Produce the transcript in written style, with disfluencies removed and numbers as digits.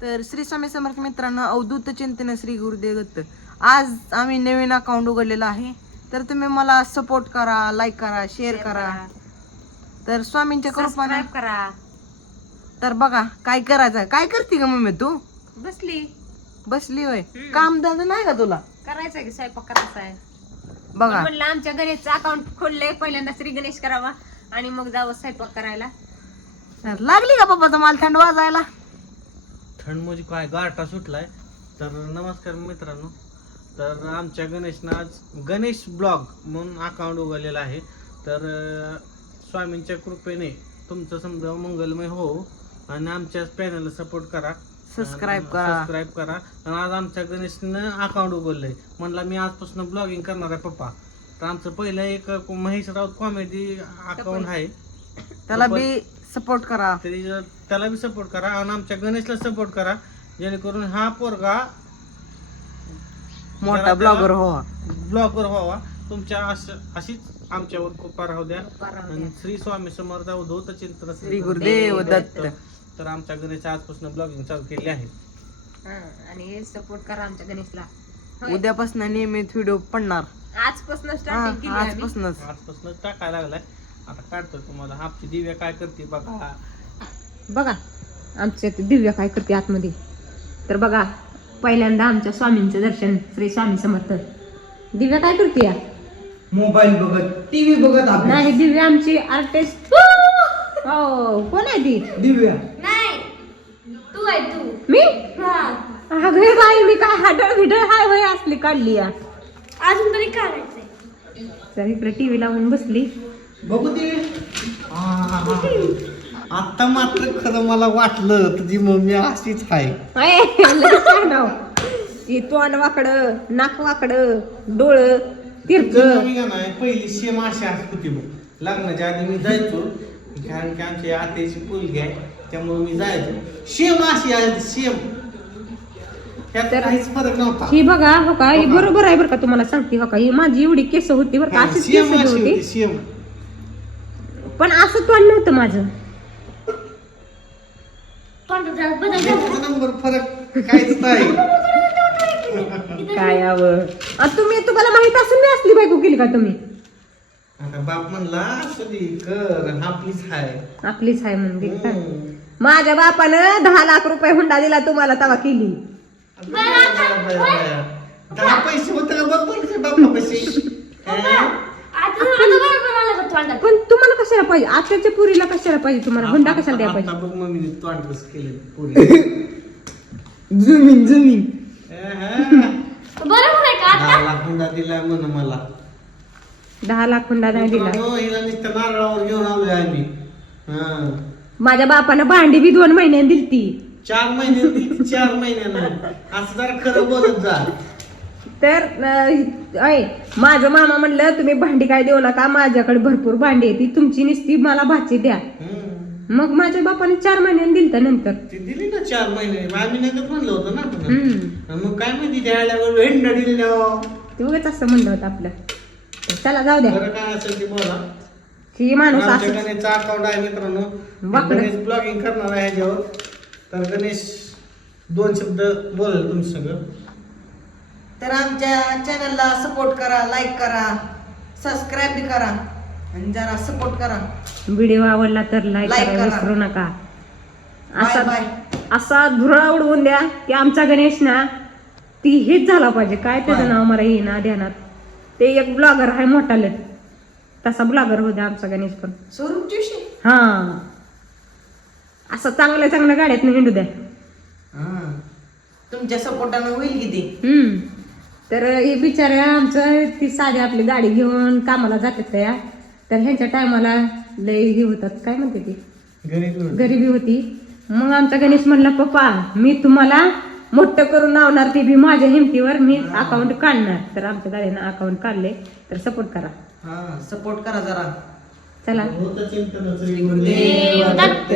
तर श्री स्वामी समर्थ मित्रांनो, अवधूत चिंतन श्री गुरुदेव दत्त. आज आम्ही नवीन अकाउंट उघडलेलं आहे. तर तुम्ही मला सपोर्ट करा, लाईक करा, शेअर करा. तर स्वामींच्या कृपाने करा. तर बघा काय करायचं. काय करते का मम्मी तू? बसली होय. काम धंदा नाही का तुला? करायचंय की स्वयंपाक करायचा आहे. बघा म्हणलं आमच्या गणेशचं अकाउंट खोललंय, पहिल्यांदा श्री गणेश करावा आणि मग जावं स्वयंपाक करायला. तर लागली का पप्पा तुम्हाला थंड वाजायला? थंड म्हणजे काय गारठा सुटलाय. तर नमस्कार मित्रांनो, तर आमच्या गणेशनं आज गणेश ब्लॉग म्हणून अकाउंट उघडलेलं आहे. तर स्वामींच्या कृपेने तुमचं समजा मंगलमय हो आणि आमच्या चॅनलला सपोर्ट करा, सबस्क्राईब करा. आणि आज आमच्या गणेशनं अकाउंट उघडलंय. म्हणला मी आजपासून ब्लॉगिंग करणार आहे पप्पा. तर आमचं पहिलं एक महेश राऊत कॉमेडी अकाउंट आहे, त्याला बी सपोर्ट करा. तरी त्याला बी सपोर्ट करा आणि आमच्या गणेशला सपोर्ट करा, जेणेकरून हा पोरगा मोठा ब्लॉगर व्हावा. तुमच्या अशीच आमच्यावर कृपा राहू द्या. आणि श्री स्वामी समर्थ अवधूत चिंतन श्री गुरुदेव दत्त. तर आमच्या गणेश आजपासून ब्लॉगिंग चालू केली आहे. आणि सपोर्ट करा आमच्या गणेशला. उद्यापासून नियमित व्हिडिओ पडणार. आजपासून स्टार्टिंग केली आम्ही. आजपासूनच टाकायला लागलाय. आता काढतोय तुम्हाला. आमची दिव्या काय करते बघा. बघा आमच्या दिव्या काय करते आतमध्ये. तर बघा पहिल्यांदा आमच्या स्वामींचं दर्शन. श्री स्वामी समर्थ. दिव्या काय करते या? मोबाईल बघत, टीव्ही बघत अभ्यास. नाही, दिव्या आमची आर्टिस्ट. हो, कोण आहे ती? दिव्या तू आहे तू. मी अगं बाई, मी काय हाडळ भिडळ हाय वय असली काढली या. अजून तरी काढायचंय. तर इकडे टीव्ही लावून बसली. बघू दे. आता मात्र खरं मला वाटलं तुझी मम्मी अशीच आहे. ती तोंड वाकडं, नाक वाकडं, डोळ तिरक. पहिली सेम अशी होती बघ. लग्नाच्या आधी मी जायचो, कारण की आमची आत्याची मुलगी आहे, त्यामुळे मी जायचो. सेम अशी आहे, सेम. त्यात काहीच फरक नव्हता. ही बघा हो का, ही बरोबर आहे बरं का. तुम्हाला सांगते हो का, ही माझी एवढी केस होती बरं का, अशीच केस होती. सेम. पण असं तोंड नव्हतं माझं. नंबर फरक काहीच नाही. काय आवं तुम्हाला माहित असून मी असली बायको केली का तुम्ही? आता बाप म्हणला असली कर, आपलीच आहे. आपलीच आहे म्हणून. माझ्या बापानं 10 लाख रुपये हुंडा दिला तुम्हाला, तवा केली. 10 पैसे होते का बघ बरं बापा पैसे. पण तुम्हाला कशाला पाहिजे? आताच्या पुरीला कशाला पाहिजे तुम्हाला? हुंडा कशाला द्या पाहिजे? बघ मम्मीने तोंड कसं केलं. जमीन बरोबर आहे का? 10 लाख हुंडा दिला म्हण मला. 10 लाख हुंडा नाही दिला. हिला नुसतं नारळावर घेऊन आलोय आम्ही. माझ्या बापानं भांडी बी 2 महिन्यांनी दिलती. 4 महिन्यानं 4 महिन्यानं असं जरा खरं बोलत जा. तर माझं मामा म्हणलं तुम्ही भांडी काय देऊ नका, माझ्याकडे भरपूर भांडी आहे, ती तुमची नुसती मला भाची द्या. मग माझ्या बापाने 4 महिन्यांनी दिलत. नंतर ती दिली ना 4 महिने. आम्ही नाही म्हणलं होतं ना. मग काय माहिती द्यायला भेंड दिली ते उगाच असं म्हणलं होतं आपलं. चला जाऊ द्या. बरं काय असेल ते बोला. ही माणूस आमच्या असं गणेशचा अकाउंट आहे मित्रांनो. वाकडं. गणेश ब्लॉगिंग करणार आहे ह्याच्यावर. तर गणेश 2 शब्द बोलेल तुमचं सगळं. तर आमच्या चॅनलला सपोर्ट करा, लाईक करा, सबस्क्राईब बी करा आणि जरा सपोर्ट करा. व्हिडिओ आवडला तर लाईक Like करायला करा. विसरू नका. Bye bye. असा धुरा उडवून द्या की आमचा गणेश ना ती हेच झाला पाहिजे. काय त्याचं नाव मला येईना ध्यानात. ते एक ब्लॉगर आहे मोठाले, तसा ब्लॉगर होता आमचा गणेश पण. स्वरूप जोशी. हा, असं चांगल्या चांगल्या गाड्यात हिंडू द्या. तुमच्या सपोर्टानं होईल किती. तर हे बिचाऱ्या आमचं ती साधी आपली गाडी घेऊन कामाला जातात त्या. तर ह्यांच्या टायमाला लय हे होतात, काय म्हणते ती, गरिबी होती. मग आमचा गणेश म्हणला पप्पा मी तुम्हाला मोठं करून लावणार, ते बी माझ्या हिमतीवर मी अकाउंट काढणार. तर आमच्या गाडीनं अकाउंट काढले. तर सपोर्ट करा. सपोर्ट करा जरा. चला. होतं चिंतन श्री गुरुदेव गुरुदेव दत्त.